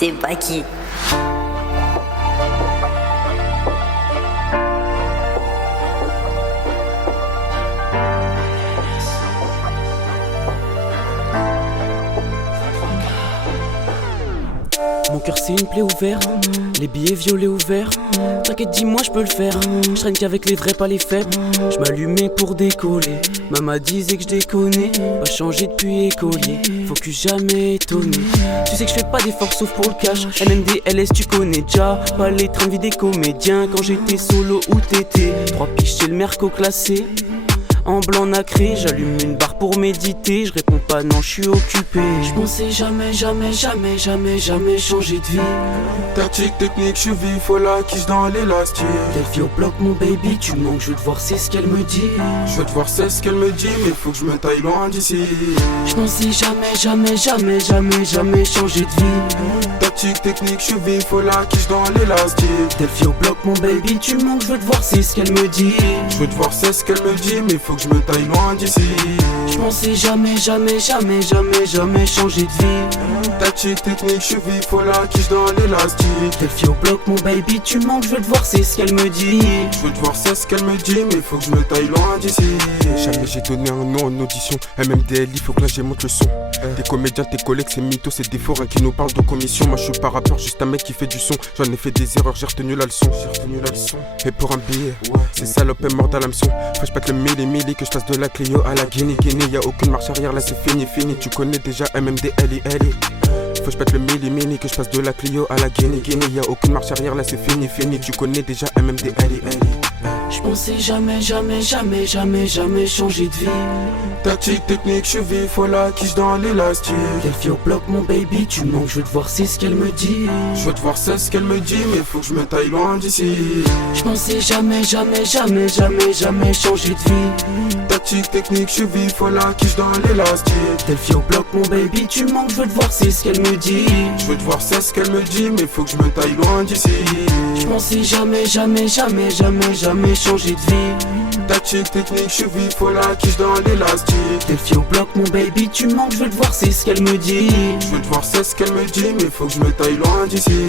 C'est pas qui. Mon cœur c'est une plaie ouverte, les billets violets ouverts. T'inquiète, dis-moi, je peux le faire. Je traîne qu'avec les vrais, pas les faibles. Je m'allumais pour décoller. Maman disait que je déconnais. Pas changé depuis écolier. Focus jamais étonné. Tu sais que je fais pas d'efforts sauf pour le cash. MMD, LS, tu connais déjà. Pas les trains de vie des comédiens. Quand j'étais solo ou t'étais. 3 piges chez le merco classé. En blanc nacré, j'allume une barre pour méditer. Je réponds pas non, je suis occupé. Je pensais jamais changer de vie. Tactique, technique, je suis vif, faut la quiche dans l'élastique. Delphi au bloc, mon baby, tu manques, je veux te voir, c'est ce qu'elle me dit. Je veux te voir, c'est ce qu'elle me dit, mais faut que je me taille loin d'ici. Je pensais jamais changer de vie. Tactique, technique, je suis vif, faut la quiche dans l'élastique. Delphi au bloc, mon baby, tu manques, je veux te voir, c'est ce qu'elle me dit. Je veux te voir, c'est ce qu'elle me dit, mais faut que je me taille loin d'ici. Je pensais jamais changer de vie. Tactique, technique, je suis vif, faut la quiche dans l'élastique. Delphi au bloc, mon baby, tu manques, je veux te voir, c'est ce qu'elle me dit. Je veux te voir, c'est ce qu'elle me dit, mais faut que je me taille loin d'ici. Jamais j'ai donné un nom en audition. MMDLI, faut que là j'monte le son. Tes comédiens, tes collègues, c'est mythos, c'est des forains qui nous parlent de commission. Moi je suis pas rappeur, juste un mec qui fait du son. J'en ai fait des erreurs, j'ai retenu la leçon. Et pour un billet, c'est salope et mort à l'hameçon. Faut que je pète le milli que je passe de la Clio à la Guinée. Y'a aucune marche arrière, là c'est fini. Tu connais déjà MMDLI. Faut que je pète le milli que je passe de la Clio à la Guinée. Y'a aucune marche arrière, là c'est fini. Tu connais déjà MMDLI. Je pensais jamais changer de vie. Tactique, technique, je suis vif, faut la quiche dans l'élastique. Delphi au bloc, mon baby, tu manques, je veux te voir, c'est ce qu'elle me dit. Je veux te voir, c'est ce qu'elle me dit, mais faut que je me taille loin d'ici. Je pensais jamais changer de vie. Tactique, technique, je suis vif, faut la quiche dans l'élastique. Delphi au bloc, mon baby, tu manques, je veux te voir, c'est ce qu'elle me dit. Je veux te voir, c'est ce qu'elle me dit, mais faut que je me taille loin d'ici. Je pensais jamais changer de vie. Tactique, technique, je suis vif, faut la quiche dans l'élastique. Delphi au bloc, mon baby, tu manques, je veux te voir, c'est ce qu'elle me dit. Je veux te voir, c'est ce qu'elle me dit, mais faut que je me taille loin d'ici.